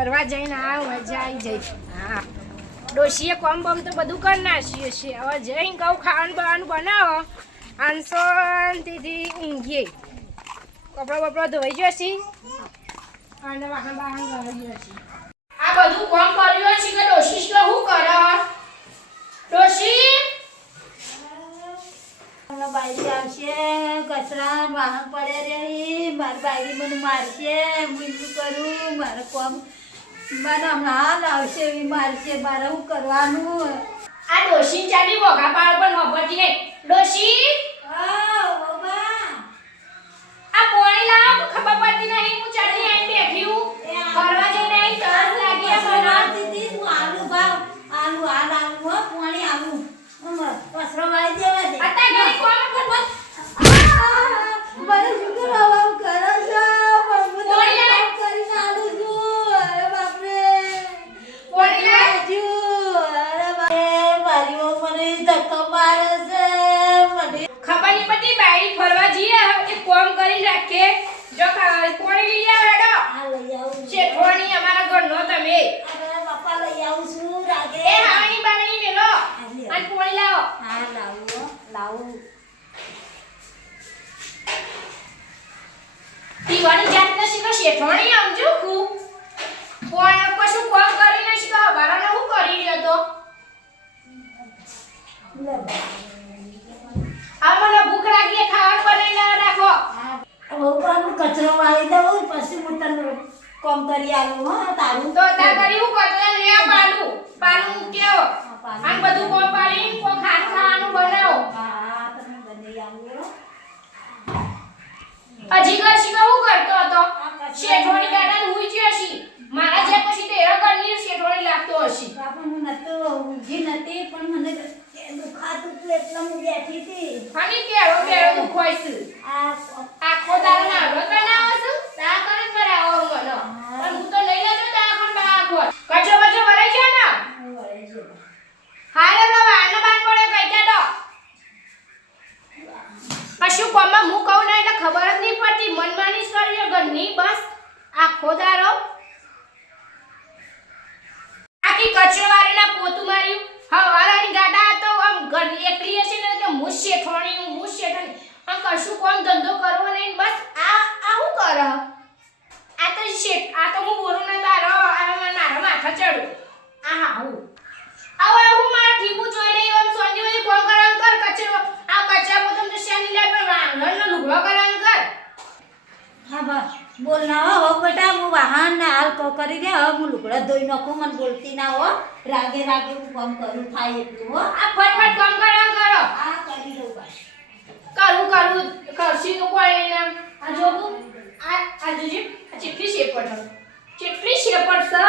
ફરવા જઈને આ મજા આવી જાય. હા ડોશીએ કોમ બમ તો બધું કરી નાખ્યું છે. હવે જઈને કહું ખાવાનું બવાનું બનાવો અને શાંતિથી ઊંઘીએ. કપડાં બપડા ધોઈ જશે અને વાહન બાહન ગળી જશે. આ બધું કોમ કર્યું છે કે ડોશી તો શું કરે? ડોશી બાઈ આવશે, કચરા વાહન પડે રે, મારી બાઈ મને મારશે, હું શું કરું? મારે કોમ મને હાલ આવશે એવી મારશે, મારે શું કરવાનું? આ ડોશી ચાલી વગા પાડ પણ ખબર નહીં. ડોશી હા બાબા આ પોણી લાવ ખબર પડતી નહીં. હું ચાલી આઈ બેઠી હું ફરવા જઈને આઈ તરસ લાગી આ બના દીદી તું આલુ ભાવ આલુ હાલ આલુ હો પાણી આલુ કચરો વાળી દેવા દે. અત્યારે ઘરે કોમ પર મને શું કરાવવાનું કરો છો? પણ હું તો કામ કરીને આલુ છું. અરે બાપરે પોણી લાવ બાજુ અરે બાપરે મારી મને ધક્કા મારે છે. મને ખબર નહીં પડતી બાઈ ફરવા જઈએ કે કોમ કરી રાખે. જો પોણી લઈ આવ હેડો. આ લઈ આવું શેઠવાણી અમારા ઘરનો તમે. અરે બાપા લઈ આવું છું રાગે. એ હાવણી બાવણી મેલો અને પોણી લાવો. હા લાવું લાવું. પીવાની જાત નથી કે શેઠવાણી સમજો ખૂબ પણ કશું કોમ કરી નથી કે હવારાને હું કરી રહ્યો તો. આ મને ભૂખ લાગી ખાવાનું બનાવીને રાખો. હું કચરો વાળી દઉં પછી હું તને કોમ કરી આવું. હા તારું તો તા કરી હું કચરા લે પાલું પાલું કેવો આ બધું કોમ પાડી કો ખાવાનું બનાવો. હા તમે બની આવું. હજી કરશી કે હું કરતો હતો? શેઠવાણી ગાડા હુઈ ગયો છી. મારા જે પછી તેરા ઘરની શેઠવાણી લાગતો હશે. બાપા હું નતો ઊંઘી નથી પણ મને દુખાતું હતું એટલે હું બેઠી હતી. હની કેરો બેરો દુખોય છે. આ આખો દાડો ના બનાવો છું તા કરે કરાવો મને પણ હું તો લઈ લેજો તા કોણ બાખો કચો બચો ભરાઈ છે ને. વળે છે. હારે તો વાન બાન પડે કઈ જાડો કશું કોમમાં હું કહું ને એટલે ખબર જ નહીં પડતી. મનમાની જ કરી ઘરની બસ આખો દાડો આખી કચરો વાળીના પોતું માર્યું. હવારાની ગાડા તો આમ ઘરની એકલી હશે ને તો હું શેઠવાણી આ કશું કોમ ધંધો કરવો નહીં બસ આ હું કરે? આ તો શેઠ આ તો હું બોલું ને તારો મારા માથા ચડું. આ હું હું મારા ઠીબુ જોઈ રહી આમ સોંજી વળી કોમ કરાんકર કચરો આ કચરા પોતું તો શાની લે પણ વાંગણનો લુગડો કરાんકર. હા બા બોલ ના હો બેટા હું વાહન ને હાલ કરી દે. હવે હું લુગડા ધોઈ નાખું. મને બોલતી ના હો. રાગે રાગે હું કામ કરું થાય એટલું હો. આ ફટફટ કામ કરાં કરો. આ કરી દઉં બા. કરું કરશી તો કોઈ ના આ જોગું આ જોજી આ ચેટલી શેપટ છે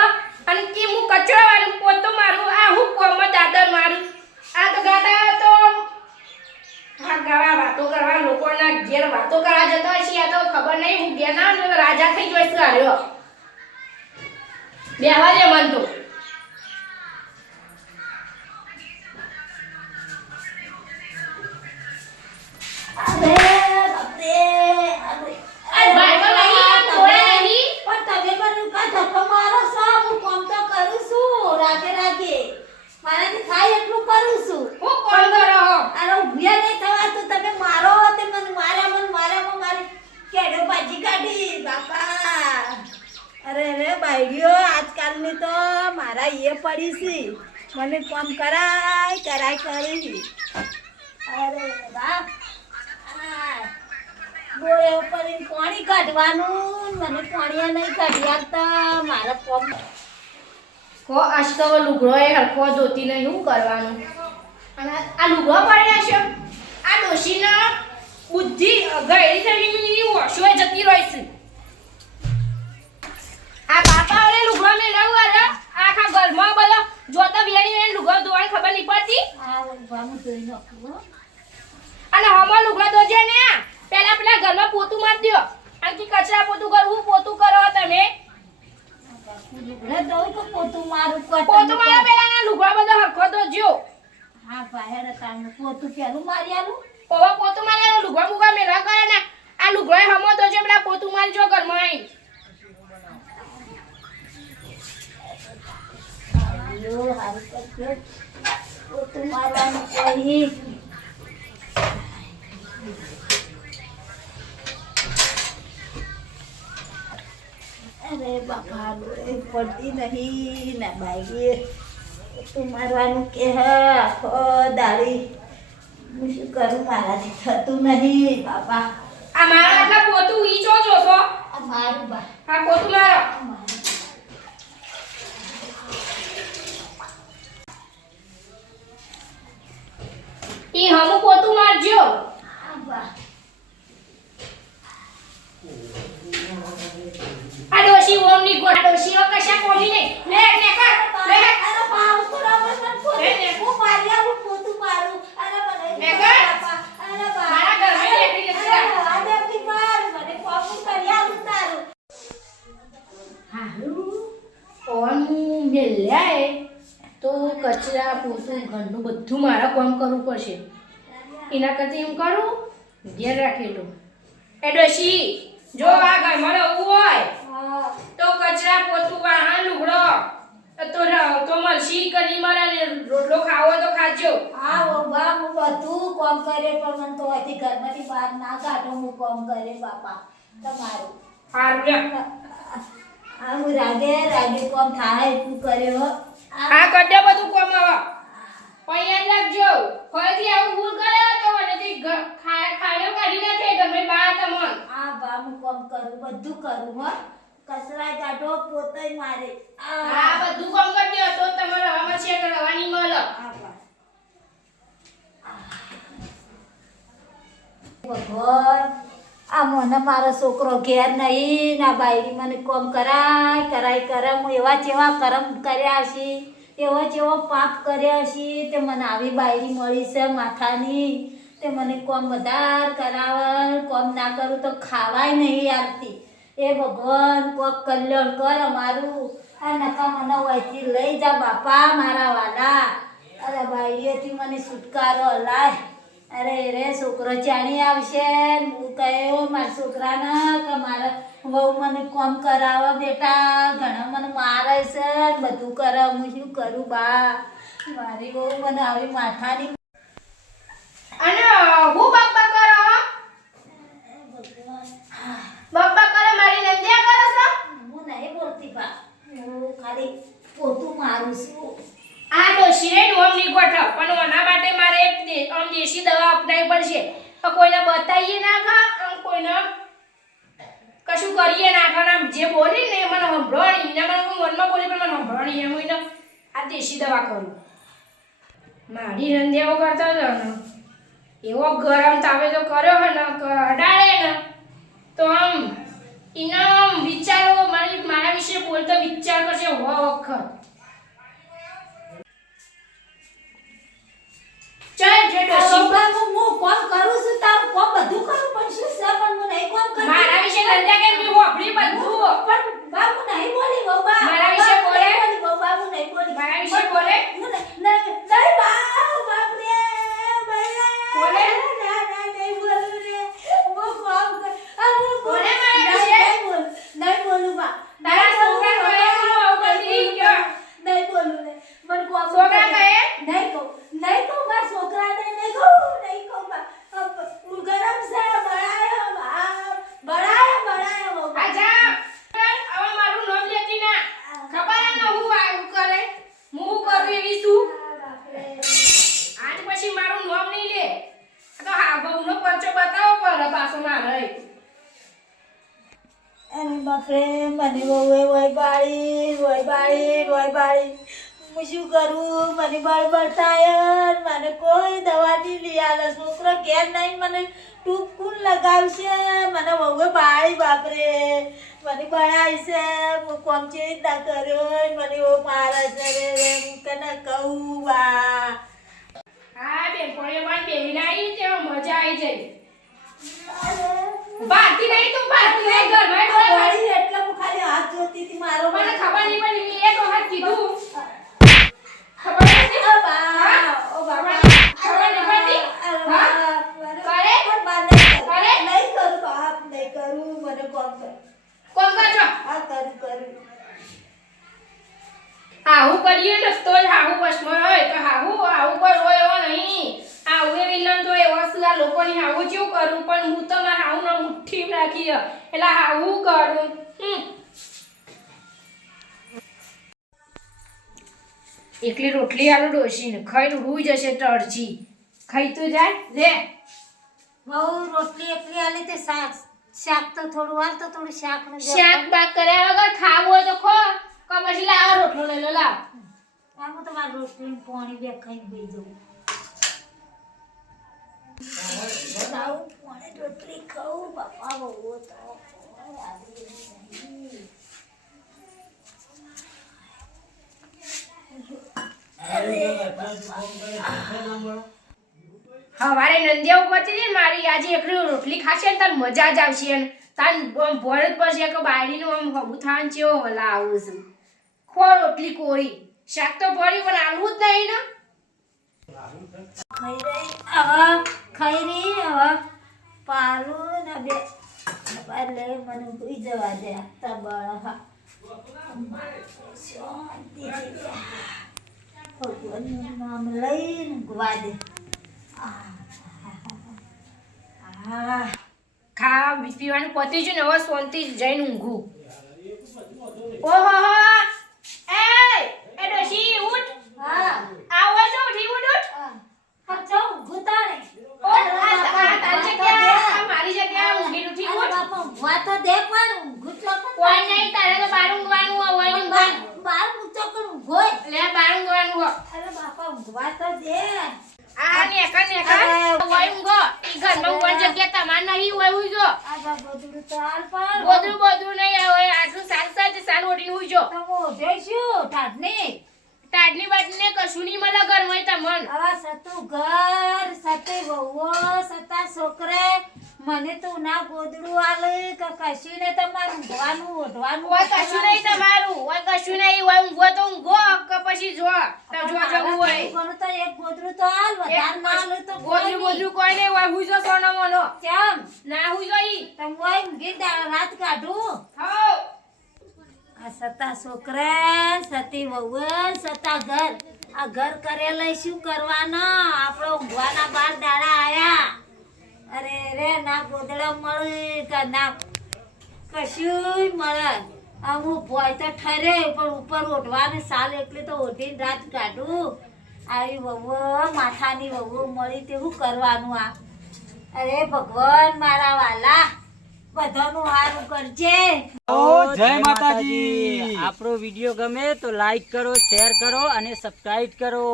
અને કે હું કચરા વાળું પોતો મારું આ હું કોમ દાદર મારું આ તો ગાડા તો હા ગાવા વાતો કરવા લોકોના ઘેર વાતો કરવા જતો હશે. આ તો ખબર નહીં હું ઘેર ના રાજા થઈ જોઈશ કર્યો બેહવા દે મન તો. અરે બાપરે આ બાઈબલ નહીં તોડે નહીં પણ તમે મને કા ધક્કો મારો છો? હું કામ તો કરું છું રાગે રાગે. મારાથી થાય એટલું કરું છું. હું કોણ કરો અરે ઉભ્યા નહીં થવાતું. તમે મારો તે મને માર્યા મારી કેડો ભાજી કાઢી બાપા. અરે બાઈડીઓ આજકાલની તો મારા એ પડી છે. મને કામ કરાય કરી. અરે બાપ બોય ઉપર પાણી કાઢવાનું મને પાણી નહીં કાઢી આપતા. મારા કોમ કો અસ્તવ લુગડો એ હરખો ધોતી નહીં શું કરવાનું? અને આ લુગડો પડી હશે આ ડોશીના બુદ્ધિ ગયડી થઈને ઓશો જતી રહી છે. આ બાપા અરે લુગડો મેળવું અરે આખા ઘરમાં બધો જોતા વેણી લુગડો ધોવાની ખબર નહીં પડતી. આ ઊંઘવાનું જોઈ નાખું. અને હમો લુગડો ધોજે ને પેલા ઘરમાં પોતું મારી દ્યો અને કે કચરા પોતું કરવું પોતું કરો તમે. લુગડા દઉં તો પોતું મારું પોતું મારા પેલા ના લુગડો બધો હરખો ધોજો. હા બહાર હતા પોતું પેલું મારી આલું. ઓવા પોતું મારે લુગડો મુગા મેલા કરે ને આ લુગડો હમો ધોજે પેલા પોતું મારી જો ઘરમાં આવી. કરજો હારું કરજો પોતું મારવાનું કોઈ અરે બાપા ડોळे પડતી નહીં ને બાઈએ પોતું મારવાનું કે આખો દાડી હું શું કરું મારાથી થતું નહીં બાપા આ મારા આટલા પોતું ઈચો છો છો આ મારું બા આ પોતું મારો ઈ હમુ પોતું મારજો આ બા આ ડોશી ઓમની ગોળ ડોશીઓ કશા કોલી નહીં લે લે કર લે અરે પાવ તો રબર મન પોતું હું માર્યા હું પોતું મારું અરે મને બાપા અરે બા મારા ઘરમાં બેઠી નથી આ દેખી માર મને કોપું કર્યા ઉતારું હારું ઓમ મેલ્યાએ તો કચરા પોતું ઘરનું બધું મારા કામ કરવું પડશે એના કરતા એમ કરું ધ્યાન રાખેલું એ ડોશી જો આ ઘરમાં રહેવું હોય તો કચરા પોતું વાહન લુગડો તો મરસી કરી મારા ને રોટલો ખાવો તો ખાજો આ ઓ બા હું બધું કામ કરે પણ મને તો અહીંથી ઘરમાંથી બહાર ના કાઢો હું કામ કરે બાપા તમારું હારું લે આ હું રાગે કામ થાય એટલું કર્યો આ કડે બધું કામ આવે પૈયા લાગજો ફરીથી આવું ભૂલ કર્યો તો મને તે ખાડો કાઢી નાખે ગમે બા તમન આ બા હું કામ કરું બધું કરું હો કચરા કાઢો પોતે મારે આ બધું કામ કરી દો તો તમારે હવામાં છે રવાની મળે ભગવાન આ મને મારો છોકરો ઘેર નહીં ના બાયરી મને કોમ કરાય કરે હું એવા જેવા કરમ કર્યા છે એવો જેવો પાપ કર્યા છે તે મને આવી બાયરી મળી છે માથાની તે મને કોમ વધાર કરાવે કોમ ના કરું તો ખાવાય નહીં આવતી એ ભગવાન કોક કલ્યાણ કર અમારું આ નકા મને વહીથી લઈ જા બાપા મારા વાલા અરે બાયરીઓથી મને છુટકારો લાય અરે રે છોકરો ચાણી આવશે હું કહ્યો મારા છોકરાને કે મારા વહુ મને કોમ કરાવે બેટા ઘણા મને મારે છે બધું કરે હું શું કરું બા મારી વહુ મને આવી માથાની અને હું બકબક કરો બકબક કરો મારી નંદ્યા કરો છો હું નહીં બોલતી બા હું ખાલી પોતું મારું છું આ ડોશીને નોમની ગોઠવ પણ ઓના માટે મારે એક દેશી દવા અપનાવી પડશે તો કોઈને બતાવીએ ના ખા આમ કોઈને કશું કરીએ ના ખા જે બોલી ને મને સંભળાણી ને મને મનમાં બોલી પણ મને સંભળાણી એમ એને આ દેશી દવા કરું મારી રંધ્યાઓ કરતા હતો ને એવો ગરમ તાવે તો કર્યો હોય ને અડાડે ને તો આમ એના વિચારો મારા વિશે બોલતો વિચાર કરશે વખત ચાલ જે ડોશી હું કોમ કરું છું તારું કોમ બધું કરું પણ શું છે પણ હું નહીં કોમ કરતી મારા વિશે નંદા કે મી હોભળી બધું પણ બા હું નહીં બોલી બહુ બા મારા વિશે બોલે બહુ બા હું નહીં બોલી મારા વિશે બોલે હું નહીં બા બાપ રે બોલે નહીં બોલું રે હું કોમ કર આ હું બોલે મારા વિશે નહીં બોલું બા તારા છોકરા બોલે હું આવું કરી ગયો નહીં બોલું રે મને કોમ છોકરા કહે નહીં કહું મારા છોકરાને નહીં કહું બા હું ગરમ છે બળાયા બહુ આજા હવે મારું નામ લેતી ના ખબર ન હું આવું કરે હું કરું એવી શું આજ પછી મારું નામ નહીં લે આ તો હા બહુનો પરચો બતાવો પર પાછો મારે અરે બાપરે મને વહુએ વય બાળી હું શું કરું મને બળબડતાય મને કોઈ દવા નહીં લઈ આલે છોકરો ઘેર નહીં મને ટૂંકું લગાવશે મને વહુએ બાળી બાપરે મને બળાય છે હું કોમ ચેતા કર્યો મને એવો મારે છે રે હું કને કહું બા હા બેન પણ બેહીને આવી તેમાં મજા આવી જાય બાકી નહીં તું બાકી નહીં ઘરમાં બળી એટલે હું ખાલી હાથ જોતી હતી મારો મને ખબર નહીં પડી મેં એક વખત કીધું ખબર નથી ઓ બા ખબર નહીં પડી હા કરે કરે નહીં કરું બાપ નહીં કરું મને કોમ કર કોણ કરજો આ કરું આવું કરીએ ને તો જ આવું વસમાં હોય તો આવું કોઈ હોય એવો નહીં આવું એ વિલન તો એવો શું આ લોકોની આવું કેવું કરું પણ હું તો મારા આવું ના મુઠ્ઠી રાખી એટલે આવું કરું એકલી રોટલી આલુ ડોશીને ખાઈને હુઈ જશે ટરજી ખાઈ તો જાય લે બહુ રોટલી એકલી આલી તે શાક તો થોડું વાર તો થોડું શાક નું શાક બાક કર્યા વગર ખાવું હોય તો ખો કા પછી લાવો રોટલો લઈ લો લાવ આમ તો મારે રોટલી પાણી બે ખાઈ ગઈ જવું લાવું પાણી રોટલી ખાઉં બાપા બહુ તો હવારે નંદિયા ઉપરથી ને મારી આજે એકલી રોટલી ખાશે ને તાર મજા જ આવશે ને તાર ભરત પડશે કે બાયડીનું આમ હમું થાન ચેવો હલા આવું છું ખો રોટલી કોરી શાક તો પડી પણ આલવું જ નહીં ને ખાઈ રહી હવે પાલું ને બે એટલે મને ભૂઈ જવા દે તબળ હા ભગવાનનું નામ લઈને ઊંઘવા દે ખાવા પીવાનું પતી ગયું ને હવે શાંતિ જઈને ઊંઘું ઓહો એ ડોશી ઉઠ હા આવો છો ઉઠી ઉઠ પચો ગુતારે મારી જગ્યા ઊંઘી ઉઠી ઉઠ ઊંઘવા તો દે પણ ગુટલો કોઈ નહીં તારે તો બાર ઊંઘવાનું હોય બાર ઊંચો કર ઊંઘોય લે બાર ઊંઘવાનું હોય અરે બાપા ઊંઘવા તો દે આ નેકા હોય ઊંઘો ઈ ઘરમાં ઊંઘવાની જગ્યા તમાર નહીં હોય ઉઈજો આ બધું તો હાલ પર બધું નહીં આવે આટલું સાલ ઓઢીને ઉઈજો તમો દેશું ઠાડની ટાડની બાટને કશું નહીં મળે ઘરમાં તમન આવા સતું ઘર સતે વહુઓ સતા છોકરે મને તો ના ગોદડું આલે કે કશું ને તમારું ઊંઘવાનું ઓઢવાનું ઓય કશું નહીં તમારું ઓય કશું નહીં હોય ઊંઘો તો ઊંઘો કે પછી જો તો જો જવું હોય કોણ તો એક ગોદડું તો હાલ વધાર ના આલે તો ગોદરું કોઈ નહીં હોય હુઈજો સોનો મોનો કેમ ના હુઈજો ઈ તમ હોય ઊંઘી રાત કાઢું હાઉ આ સતા છોકરા સતી વહુ સતા ઘર આ ઘર કરેલા શું કરવાના આપણો ઊંઘવાના 12 દાડા આયા અરે રે ના ગોદડા મળે કે ના કશું મળે અમુક ભોય તો ઠરે પણ ઉપર ઓઢવાને સાલ એટલે તો ઓઢીને રાત કાઢું આવી વહુ માથાની વહુ મળી તેવું કરવાનું આ અરે ભગવાન મારા વાલા બધાનું હારું કરજે જય માતાજી આપણો વિડિયો ગમે તો લાઈક કરો શેર કરો અને સબસ્ક્રાઇબ કરો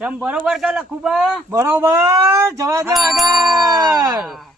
તમ બરોબર કે લખુબા બરોબર જવા દે આગળ